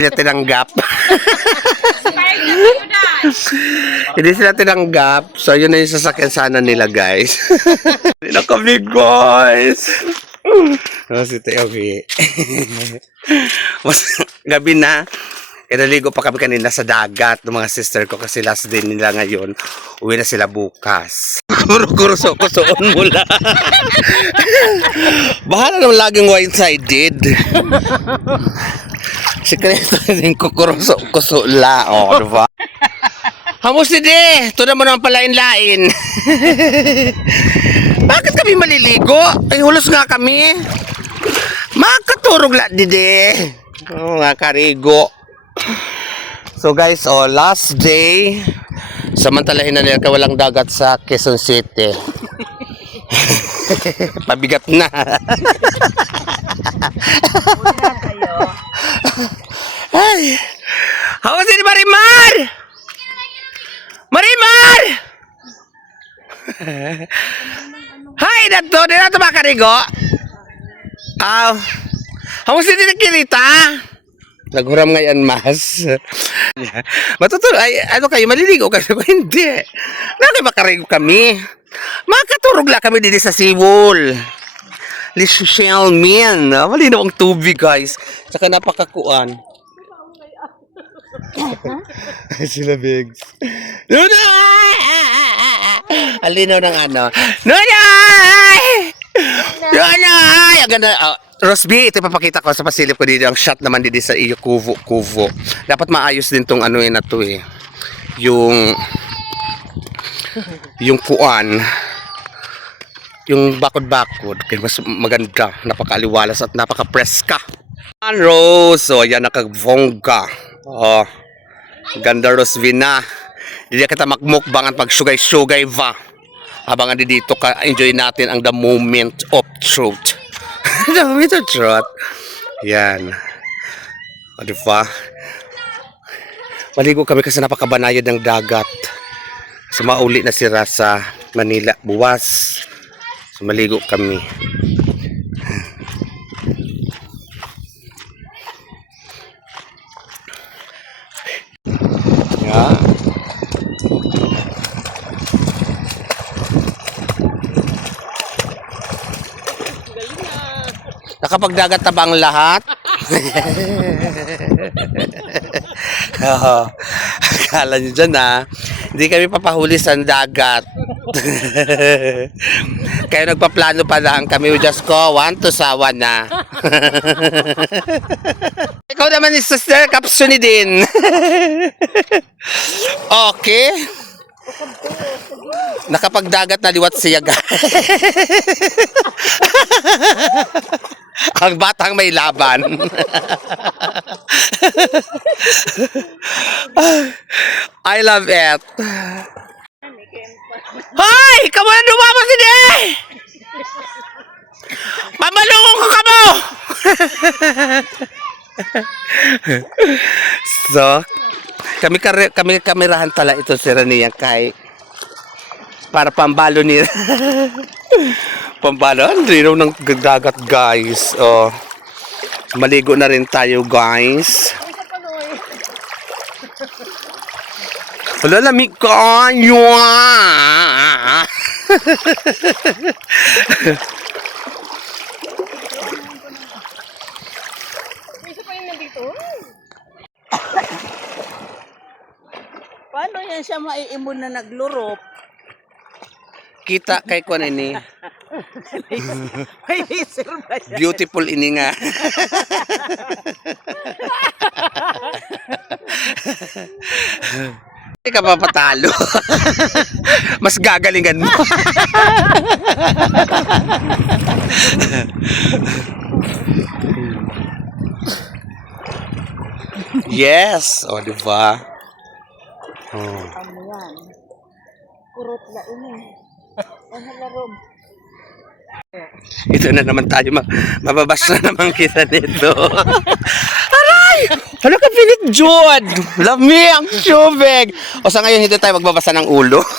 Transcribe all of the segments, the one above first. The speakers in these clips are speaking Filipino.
sila tinanggap. Hindi sila tinanggap. So, yun na yung sasakyan sana nila, guys. Hindi na kami, guys. Oh, si Teobi. Mas gabi na. Inaligo pa kami kanina sa dagat ng mga sister ko kasi last day nila ngayon. Uwi na sila bukas. Kuro-kuruso-kusoon mula. Bahala naman laging one-sided. Sikreto din kukuruso-kuso la. O, oh, diba? Hamos ni De! Ito naman ang palain-lain. Bakit kami maliligo? Ay, hulos nga kami. Makaturog la, Dide. Oo nga, karigo. So guys, oh, last day. Samantalahin na nila walang dagat sa Quezon City. Pabigat na. Ay. Hawas ni Marimar! Marimar! Hi, dato. Di na ito makarigo. Aw. Hawas ni Kirita. Naghuram ngayon, mas. Matutulo, ay, ano kayo, maliligo kayo? Hindi. Nakay makarigo kami. Makaturog lang kami din sa Seawall. Lishel Min. Ah, Malinaw ang tubig, guys. Tsaka napakakuan. Sila bigs. Nuna! Alinaw ng ano. Nuna! Nuna! Ang ganda. Oh, Rosby, ito ipapakita ko sa pasilip ko dito. Ang shot naman dito sa iyo, kuvo, kuvo. Dapat maayos din tong ano yun na to eh. Yung yung puan yung bakod-bakod kaya mas maganda napakaaliwalas at napaka-preska Rose so yan nakagvongga oh ganda Rosvina hindi kita magmukbang at magsugay-sugay va habang andi dito ka enjoy natin ang the moment of truth of truth yan. O diba? Maligo kami kasi napakabanayad ng dagat. So mauli na sila sa Manila. Buwas. So maligo kami. Nakapagdagat na ba ang lahat? Oo. Akala nyo dyan ha. Hindi kami papahuli sa dagat. Kaya nagpaplano pa lang kami. Just go one to sawa na. Ikaw naman ni Sister Kapsuni din. okay. Nakapagdagat na liwat siya Ang batang may laban. I love it. Hoy! Kamu na dumama si Day! Mamalungon ka ka mo! so, kami kami kamerahan tala ito si Rania kay para pambalo ni pambalo? Ang ng dagat guys. Oh. Maligo na rin tayo guys. Wala lamig nandito. Paano yan siya maiimon na naglurop? Kita kay kuan ini May laser ba siya? beautiful ini nga Hindi ka papatalo. Mas gagalingan mo. yes. O, di ba? Oh. Ano yan? Kurot na ini. Ito na naman tayo. Ma mababas na naman kita nito. Aray! Ano ka pilit, Jod? Lami ang tubig. O sa ngayon, hindi tayo magbabasa ng ulo.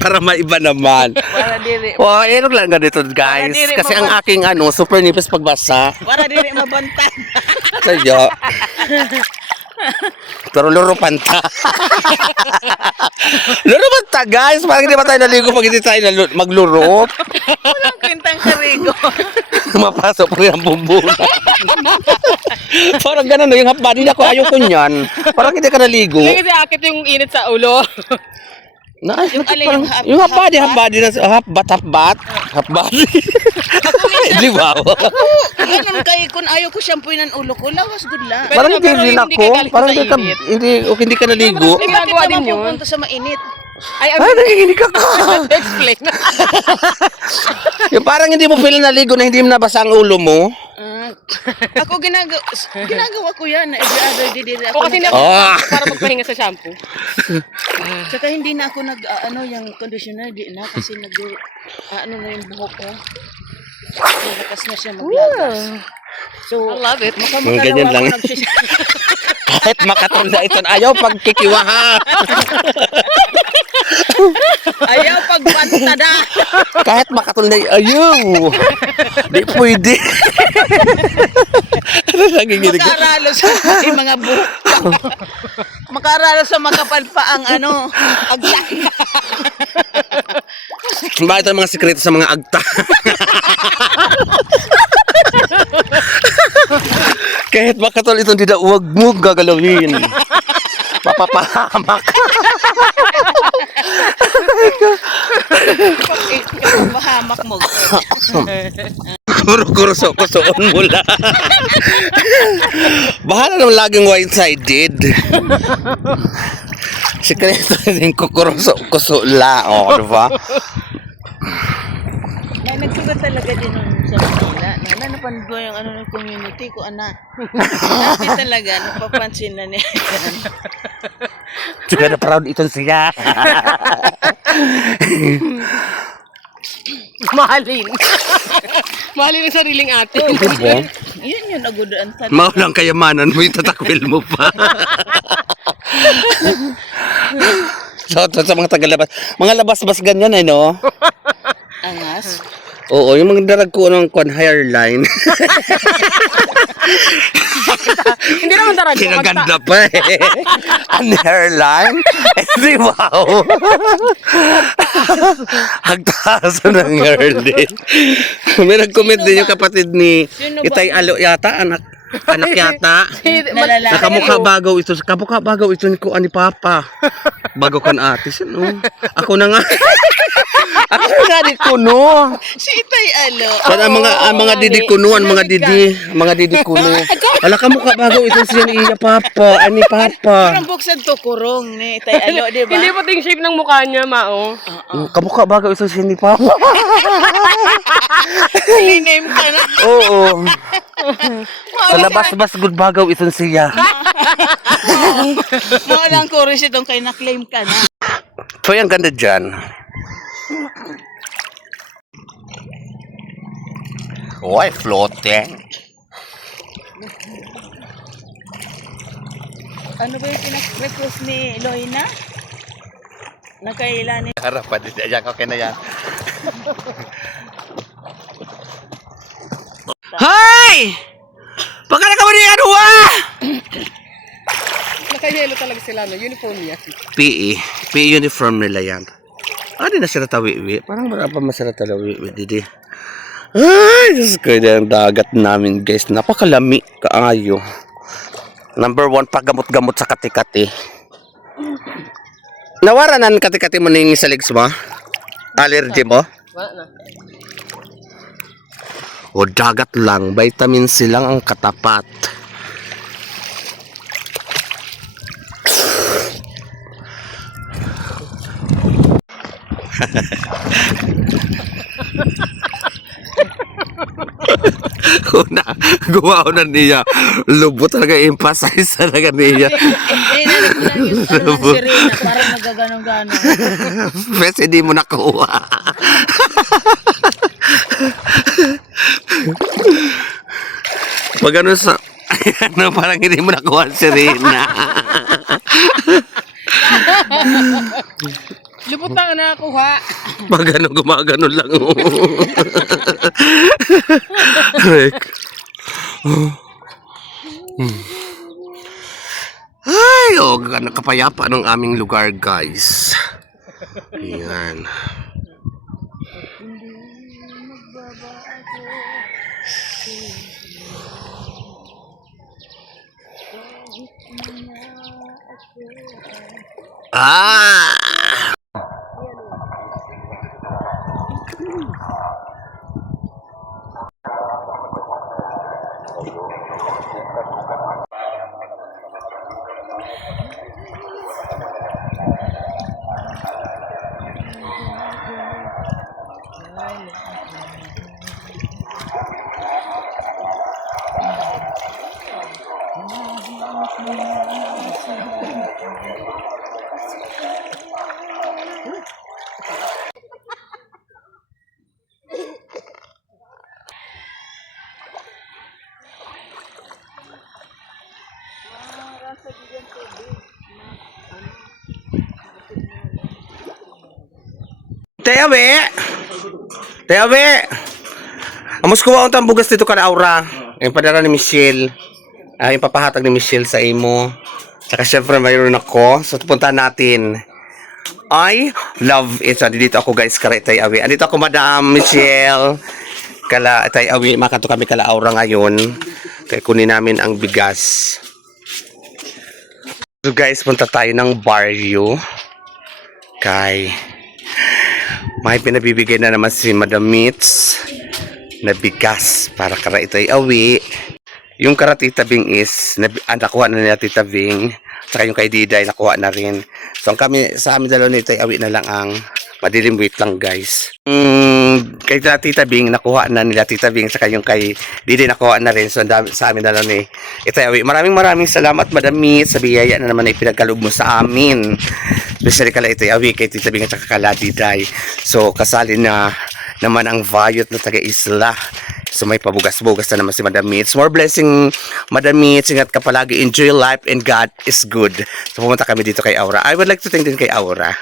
Para maiba naman. Para diri. Oh, erog lang ganito guys. Para dili Kasi ang maban- aking ano, super nipis pagbasa. Para diri mabantay. Sadyo. Pero luro panta. luro panta guys. Parang hindi pa tayo naligo pag hindi tayo nalu- magluro. Walang kwentang karigo. Mapasok pa rin ang bumbuna. Parang ganun yung ako ayaw ko niyan. Parang hindi ka naligo. Kasi akit yung init sa ulo. Na, Yung alin, parang, yung half- yung half body, half ba? Ganun kay kun ayaw ko shampooin ang ulo ko, lawas good lang. Parang hindi pero rin hindi ako. Parang hindi ka, hindi, okay, hindi ka naligo. May ginagawa Bakit din yun. pupunta sa mainit? Ay, Ay, nanginginig ka ka. explain. yung parang hindi mo feel naligo na hindi mo nabasa ang ulo mo. Ah, ako ginagawa ginagawa ko yan na every other day din o ako. kasi nag- na Ah. para magpahinga sa shampoo. Tsaka hindi na ako nag ah, ano yung conditioner di na kasi nag ah, ano na yung buhok ko. Malakas na siya maglagas. So, I love it. Mm, ganyan lang. Kahit makatunda ito, ayaw pagkikiwa ha. Ayaw pagpantada. Kahit makatunda, ayaw. Di pwede. Ano? Makaralo sa yung mga buhok. Makaralo sa makapal pa ang ano, agyan. Bakit ang mga sikreto sa mga agta? Kahit makatol ito, hindi na huwag mo gagalawin. Papapahamak. Mahamak mo. Kuro-kuruso, kusoon mo lang. Bahala naman laging one-sided. Sikreto din kukuruso, kuso la. O, oh, di ba? May nagsugat talaga din nun sa Manila. Na napanood ko yung ano ng community ko, ana. Dati talaga, napapansin na niya. Juga na proud ito siya. Mahalin. Mahalin ang sariling ate. Di ba? Yun yun, agudaan sa Maulang kayamanan mo, itatakwil mo pa. so, sa mga tagalabas. Mga labas-bas ganyan eh, no? angas. Oo, yung mga darag ko ng kwan hairline. Hindi naman tarad ko. Kinaganda pa eh. Ang hairline? Eh, di wow. Hagtaas ng hairline. May nag-comment din yung kapatid ni? Itay Alo yata, anak. Anak yata. Nalalaki. Nakamukha bagaw ito. Kamukha bagaw ito ni ani Papa. Bago kan ate. Sino? Ako na nga. Ako na nga di kuno. Si Itay Alo. Pero ang mga ang mga didi kuno, ang mga didi, ang mga didi kuno. Ala kamukha bagaw ito siya ni iya Papa, ani Papa. Parang buksan to kurong ni Itay Alo, di ba? Hindi pati yung shape ng mukha niya, Mao. Mm, Kamukha bagaw ito siya ni Papa. I-name ka na. Oo. Sa labas bas good bagaw ito siya. Mga lang chorus itong kay na-claim ka na. So ang ganda dyan. Why floating? Ano ba yung pinak-request ni Loina? Nakailan ni... Harapan din yan. Okay na yan. Hoy! Pagkala ka mo niya ano Naka-yellow talaga sila, no? Uniform yan. PE. PE uniform nila yan. Ah, di na sila tawiwi. Parang wala pa masara tawiwi, didi. Ay, Diyos ko, yan ang dagat namin, guys. Napakalami, kaayo. Number one, paggamot-gamot sa kati-kati. Nawara na ang kati-kati mo na sa legs mo? Allergy mo? Wala na. O dagat lang, vitamin C lang ang katapat. Una, gawa ko na niya. Lubot talaga, emphasize talaga niya. Eh, yung parang nagaganong-ganon. Pwes, hindi mo nakuha. Pag ano sa... ano, parang hindi mo nakuha si Rina. Lupot na nga nakakuha. Pag ano, gumagano lang. Ay, oh, gana kapayapa ng aming lugar, guys. Ayan. Ah! Teawe! Teawe! Amos kuha ang bugas dito ka na aura. Yung padara ni Michelle. Ah, yung papahatag ni Michelle sa imo. Saka syempre mayroon ako. So punta natin. I love it. So, dito ako guys, kara itay awi. Andito ako Madam Michelle. Kala itay awi. Makato kami kala aura ngayon. Kaya kunin namin ang bigas. So guys, punta tayo ng barrio. Kay may pinabibigay na naman si Madam Mitz na bigas para kara ito'y awi. Yung kara Tita Bing is, na, ah, nakuha na nila Tita Bing. Saka yung kay Diday, nakuha na rin. So, ang kami, sa amin dalawa nito'y awi na lang ang madilim wait lang guys. Mm, kay Tita Bing, nakuha na nila Tita Bing. Saka yung kay Diday, nakuha na rin. So, dami, sa amin dalawa ni ito'y awi. Maraming maraming salamat Madam Mitz sa biyaya na naman ay pinagkaloob mo sa amin. Especially kala ito'y awi kay Tita Bing at saka kala Diday. So, kasali na naman ang Vayot na taga-isla. So may pabugas-bugas na naman si Madam Mitz. More blessing, Madam Mitz. Ingat ka palagi. Enjoy life and God is good. So pumunta kami dito kay Aura. I would like to thank din kay Aura.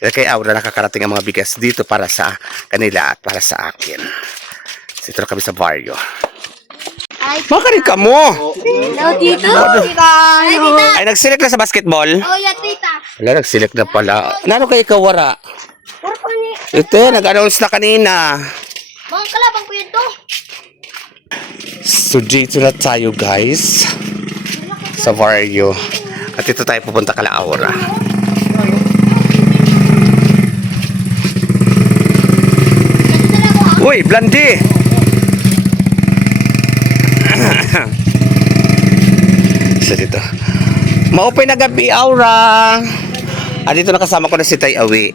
Dahil Kay Aura nakakarating ang mga bigas dito para sa kanila at para sa akin. Dito na kami sa barrio. Makarin ka mo! Hello, tito. Tita. Ay, tita. Ay, nagselect na sa basketball? Oh, yeah, tita. Wala, nagselect na pala. Nano kay ikaw wara? Ito, nag-announce na kanina. Mga kalabang ko yun to. So dito na tayo guys sa Vario. At dito tayo pupunta kala Aura. Uy, Blondie! so dito. Maupay na gabi, Aura. Ah, dito nakasama ko na si Tay Awi.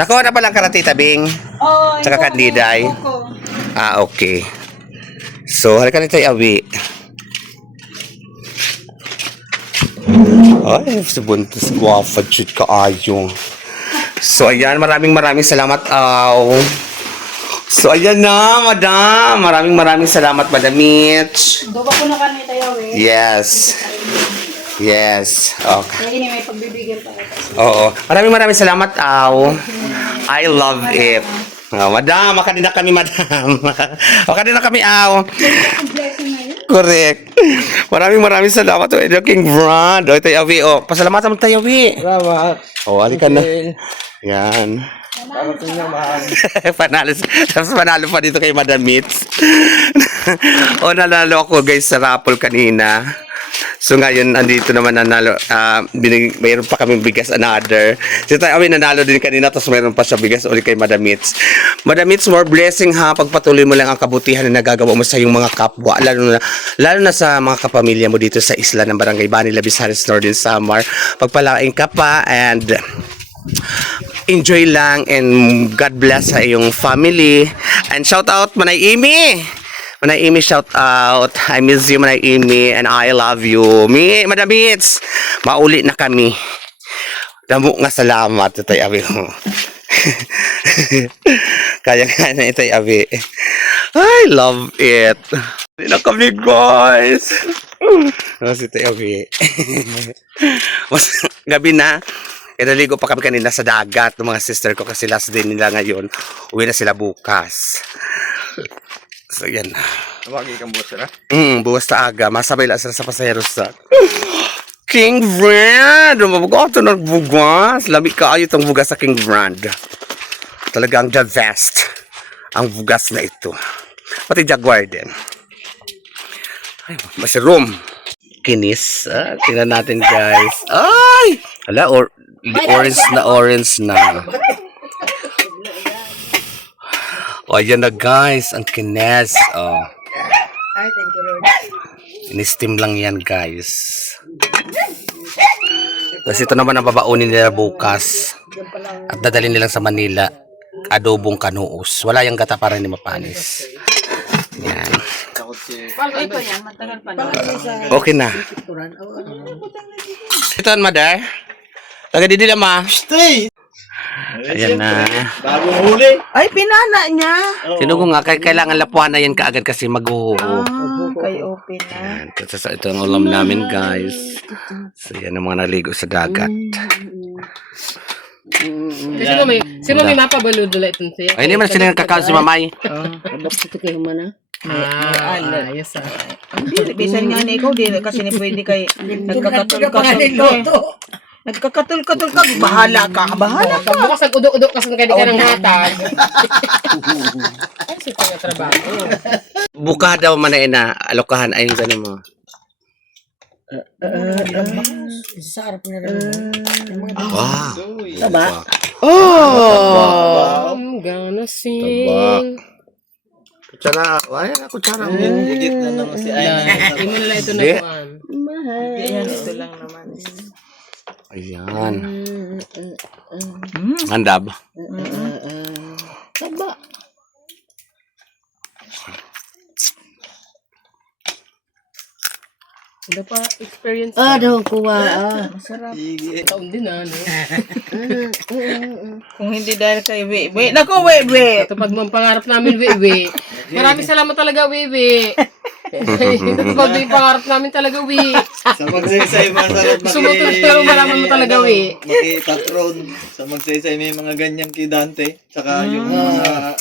Nakuha na palang karatita, Bing. Oh, Tsaka kandiday. Ah, okay. So, halika na tayo awi. Ay, sa buntis guwafa, chut ka ayo. So, ayan, maraming maraming salamat, aw. So, ayan na, madam. Maraming maraming salamat, madam Mitch. Doba ko na kami tayo eh. Yes. Yes. Okay. Kaya ini may pagbibigyan pa. Oo. Maraming maraming salamat, aw. I love it. Oh, madam, makadi na kami, madam. makadi na kami, aw. Correct. Maraming maraming salamat to Edo King Brand. O, ito yung awi. O, pasalamatan mo tayo, awi. Salamat. O, halika na. Yan. Parating naman. panalo. Tapos panalo pa dito kay Madam Mitz. o, nanalo ako guys sa raffle kanina. So ngayon, andito naman nanalo. Uh, binig, mayroon pa kaming bigas another. Si tayo kami nanalo din kanina tapos mayroon pa siya bigas ulit kay Madam Mitz. Madam Mitz, more blessing ha. Pagpatuloy mo lang ang kabutihan na nagagawa mo sa iyong mga kapwa. Lalo na, lalo na sa mga kapamilya mo dito sa isla ng Barangay Bani, Labisares, Northern Samar. Pagpalain ka pa and enjoy lang and God bless sa iyong family. And shout out Manay Imi! Manay Imi, shout out. I miss you, Manay Imi, and I love you. Mi, Madam Hits, mauli na kami. Damo nga salamat, itay abi. Kaya nga na itay abi. I love it. Hindi na kami, guys. Ano si Tay Abi? Mas- Gabi na. Naligo pa kami kanina sa dagat ng mga sister ko kasi last day nila ngayon. Uwi na sila bukas. So, yan. Tawagi kang boss na. Mm, buwas ta aga. Masabay lang sila sa pasahero sa King Brand! Mabugoto ng bugas. Lamig ka ayo itong bugas sa King Brand. Talagang the best ang bugas na ito. Pati Jaguar din. Ay, mushroom. Kinis. Ah, tingnan natin guys. Ay! Hala, or, orange na orange na. O, ayan na guys. Ang kines. Oh. Ay, thank you, Lord. In-steam lang yan, guys. Kasi ito naman ang babaunin nila bukas. At dadalhin nila sa Manila. Adobong kanuos. Wala yung gata para ni mapanis. Yan. Yan. Okay na. Ito ang mother. Taga di nila ma. Stay! Ayan na. Bagong huli. Ay, pinana niya. Sino ko nga, kay kailangan lapuan na yan kaagad kasi mag-uho. Ah, kay open na. Ayan. Ito, ito, ito ang ulam namin, guys. So, yan ang mga naligo sa dagat. Sino may, sino may mapabaludula itong siya? Ay, hindi man sila nagkakaon si Mamay. Bakit ito kayo mana? Ah, ayos ah. Hindi, bisan nga ni ikaw, di kasi ni pwede kay nagkakatul-katul ka. Nagkakatul-katul ka, bahala ka, bahala ka. Pag bukas nag-udo-udo kasi kaya di ka ng hatag. Ay, super na trabaho. Buka daw man na ina, alokahan ay yung ganun mo. Wow. Taba? Oh! I'm gonna sing. Kutsara, wala na kutsara. Higit na naman si Yan. Ayan. Hindi mo nila ito Hindi. nakuhaan. Yan, ito lang naman. Ayan. Handa ba? Taba. Hindi pa experience. Ah, daw kuha. Ah. Masarap. Taon din na, no? Kung hindi dahil kay Webe. Naku, Webe! Ito pag mga pangarap namin, Wiwi. Maraming salamat talaga, Wiwi. Ito pag yung pangarap namin talaga, Wiwi. Sa magsaysay, masarap Sumunod pero malaman mo talaga, we. Makipatron. Sa magsaysay, may mga ganyan kay Dante. Saka yung mga...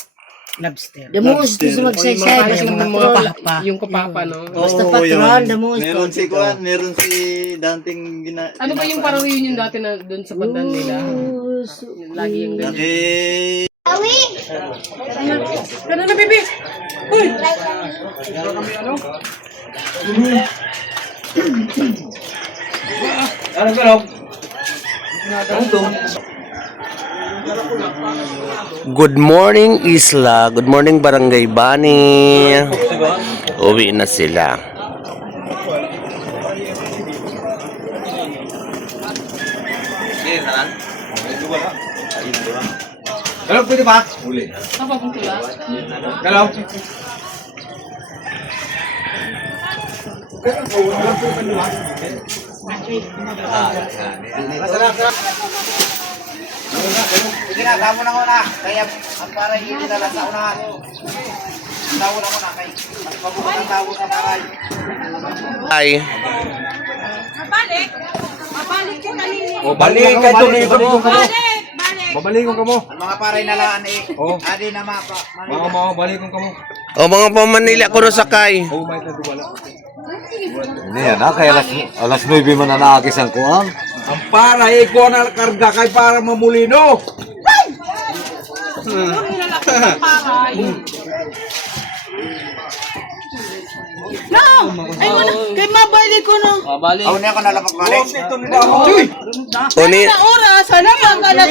Lobster. Damus gusto magsaysay. Basta yung mga papa. yung kapapa, no? Basta Oo, patron, yun. damus. Meron si Kuan, meron si Danting gina... Ano ba yung parang reunion dati na doon sa bandan nila? Yung Lagi yung ganyan. Laki... Ano na, baby? Good morning, Isla. Good morning, Barangay Bani. Uwi na sila. Galap pwede ba? Pong tula? Galap. Sige na, tamo na muna. Kaya ang para hindi na sa unahan. Tawo na muna kay. Mas mabuti ang tawo sa paray. Ay. Balik ka ito ni Babalikan ka mo. Ang mga paray na laan eh. Adi na mapa. Mga mga balikan ka mo. O mga pamanila ko sakay. Oh, may tatuwala. Niya na kay alas alas 9 man na naagis ang kuang. Ang para iko na karga kay para mamulino. Ay, wala. Kay mabalik ko no. Aw niya ko nalapak balik. O ni, Na oras, sana bang alas.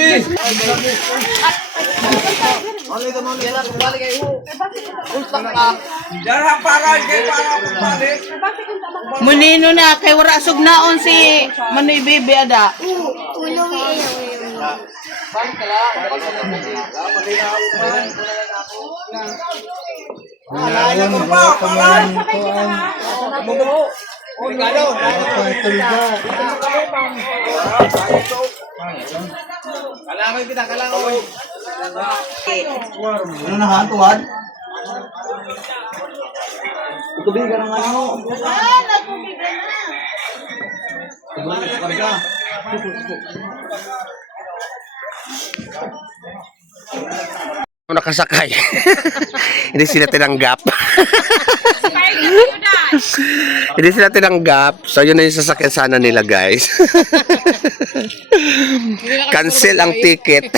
Dara para kay para balik. Munino na, kay wala sugnaon si Manoy Bebe ada. Alayan mo pa, alayan mo pa. Bumuo. O, regalo. Kailangan kita, kailangan. Ano na hantuan? Tubig ka na ano? ah, nagtubig na. Tubig. Tubig nakasakay. Hindi sila tinanggap. Hindi sila tinanggap. So, yun na yung sasakyan sana nila, guys. Cancel ang ticket.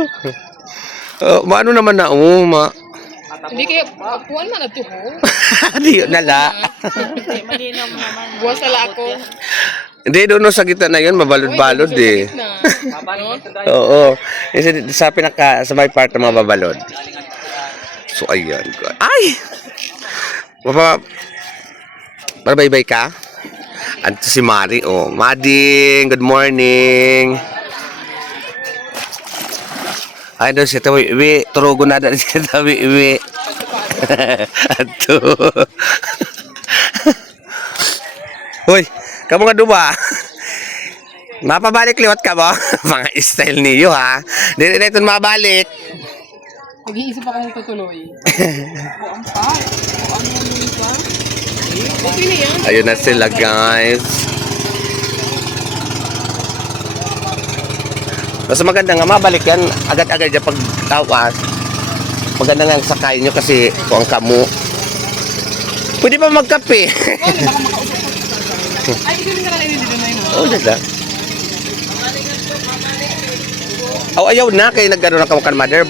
oh, maano naman na, oh, ma. Hindi kayo, kuwan man na to, ho? Di yun nala. Malinaw naman. Buwas na ako. Hindi, doon no, sa gitna na yun, mabalod-balod eh. Na. Oo. Kasi sa pinaka, sa may part ng mga babalod. So, ayan. Ay! Mapa, Bye-bye ka? Anto si Mari. Oh, Mading, good morning. Ay, doon siya tawi. Iwi, turugo na na siya tawi. Iwi. Ato. Hoy, kamu nga duba. Mapabalik liwat ka ba? Mga style niyo ha. Dili na ito mabalik. Nag-iisip ako kung tutuloy. Ang pa. Ano yung pa? Okay na yan. Ayun na sila guys. Mas maganda nga mabalik yan agad-agad yung pagtawas. Maganda nga sakay nyo kasi kung ang kamo. Pwede pa magkape. Ay, hindi ka lang hindi na yun. oh, dada. Oh, ayaw na kay nagano na kamukan mother.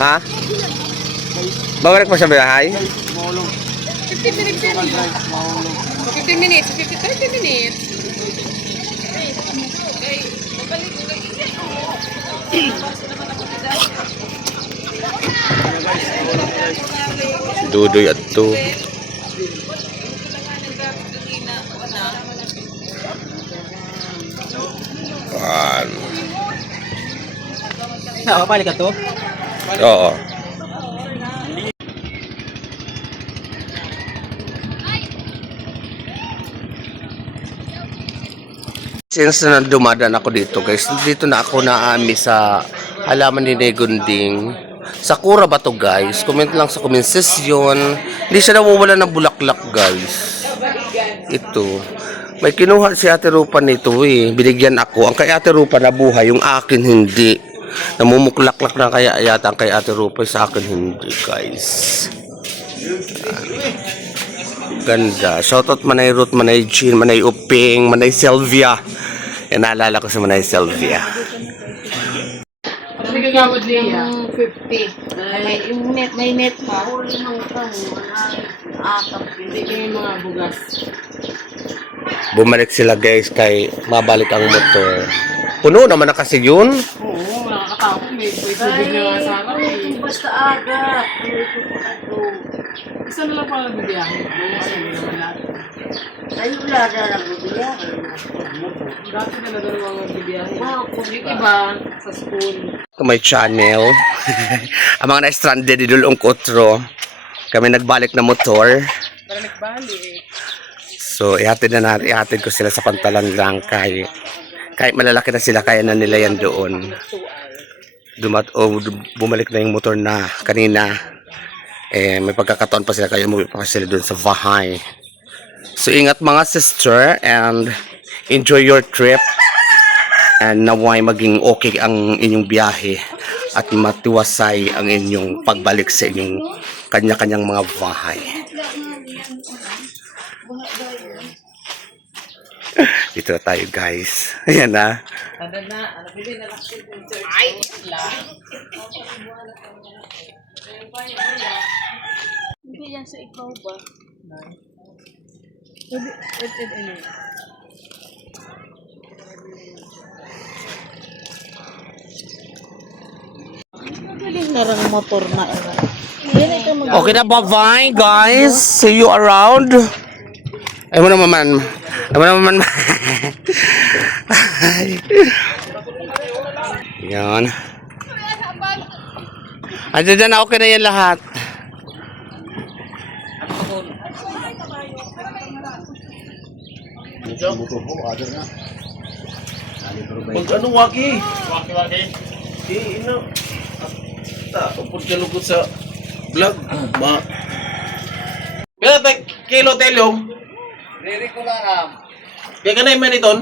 Ha? Babalik pa sa bahay? 15 minutes yan. 15 minutes. 50, 30 minutes. Dudoy at to. Yan. Nakapalik ka to? Oo. Since na dumadaan ako dito guys, dito na ako naami sa halaman ni Negunding. Sakura ba to guys? Comment lang sa comment section. Hindi siya nawawala ng bulaklak guys. Ito. May kinuha si Ate Rupa nito eh. Binigyan ako. Ang kay Ate Rupa nabuhay, yung akin hindi. Namumuklaklak na kaya yata ang kay Ate Rupa sa akin hindi guys. Ganda. Shoutout Manay Ruth, Manay Jean, Manay Uping, Manay Sylvia. Yan naalala ko si Manay Sylvia. Ano gagawad niya? 50. May, net, may net pa. Hindi kayo mga bugas. Bumalik sila guys kay mabalik ang motor. Puno naman na kasi yun. Oo, nakakatakot. May, may tubig na sa eh. Basta aga. Ato. Isa na lang pala bibiyahe. Bukas na naman lahat. Ay, wala na lang bibiyak. Dati na nagawang mga bibiyahe. Yung iba, sa school. Ito may channel. ang mga na-stranded di dulong kutro. Kami nagbalik na motor. Para nagbalik. So, ihatid na natin, ihatid ko sila sa pantalan lang kay kahit malalaki na sila, kaya na nila yan doon. Dumat, o dum- bumalik na yung motor na kanina. Eh, may pagkakataon pa sila, kaya umuwi pa sila doon sa bahay. So, ingat mga sister and enjoy your trip. And naway maging okay ang inyong biyahe at matiwasay ang inyong pagbalik sa inyong kanya-kanyang mga bahay. Dito na tayo guys. Ayan na. Ay, lang. Hindi yan sa ikaw ba? Galing na rin motor na. Yan ito mag- Okay na, bye-bye guys. See you around. Ay mo na maman. Ay mo na maman. Yan. Andiyan dyan na, okay na yan lahat. Pag ano, waki? Waki, waki. Di, ino. Ta, upod ka lugod sa vlog. Ma. Kaya tay, kilo telyong. Riri ko lang. Kaya ka na yung maniton?